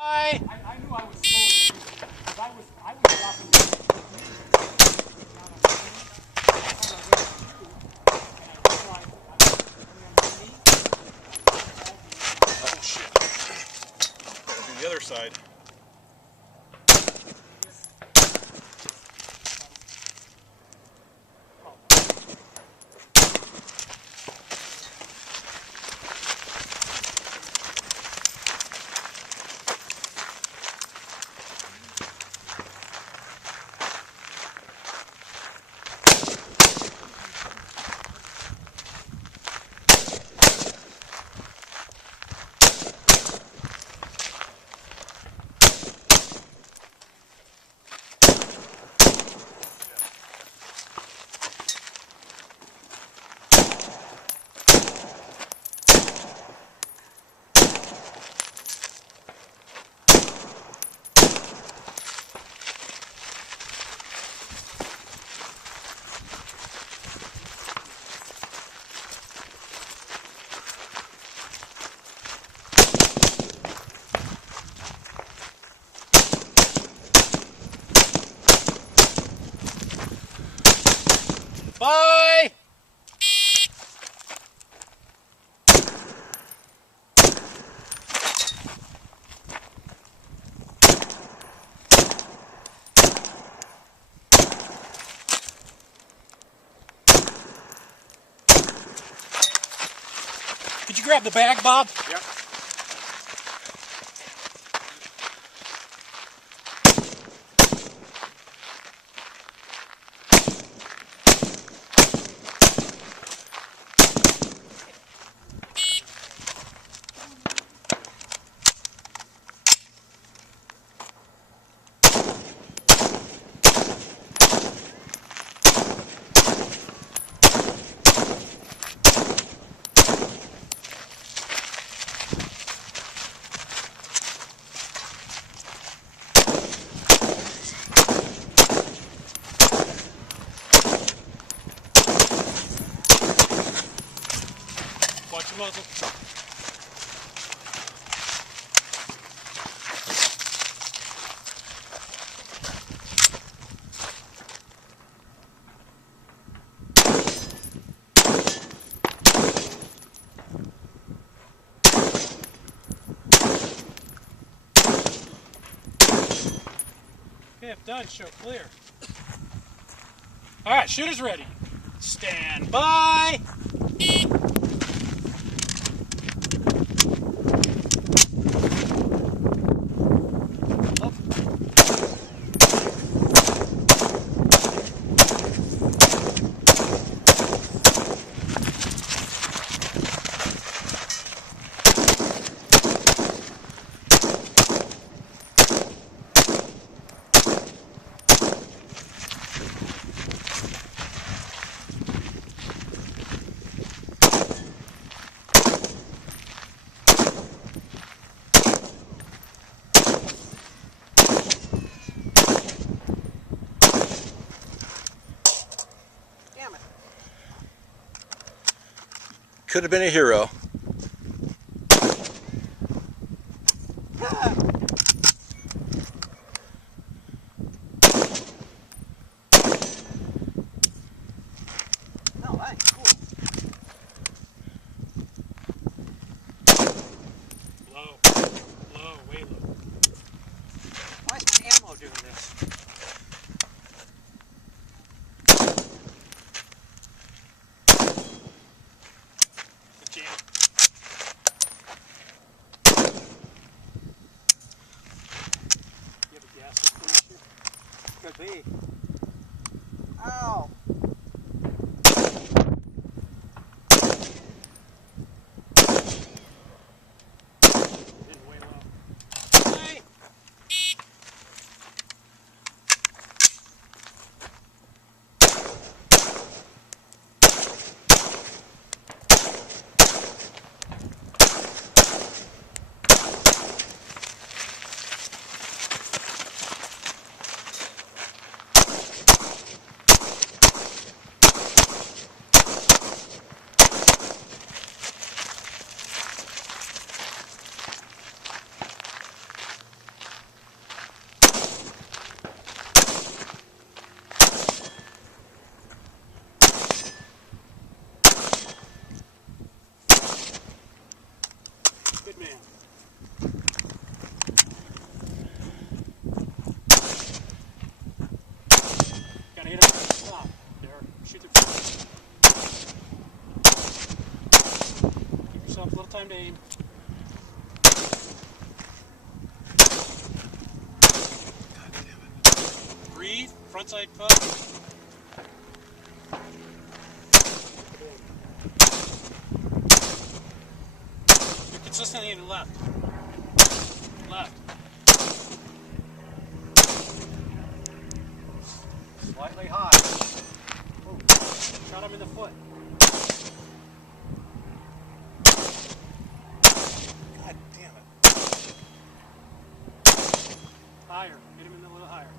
Bye. I knew I was slow because I was dropping down. Oh shit. Gotta do the other side. Bye! Could you grab the bag, Bob? Yep. Watch your muzzle. Okay, if done, show clear. All right, shooter's ready. Stand by. Could have been a hero. No, that's cool. Low, low, way low. Why is my ammo doing this? Jam. You have a gas system issue? Could be. Ow! Didn't weigh well. Hey. Gotta hit him right at the top. There. Shoot the front. Give yourself a little time to aim. God damn it. Breathe. Frontside foot. You're consistently in the left. Left. Slightly high. Oh. Shot him in the foot. God damn it. Higher. Hit him in the little higher.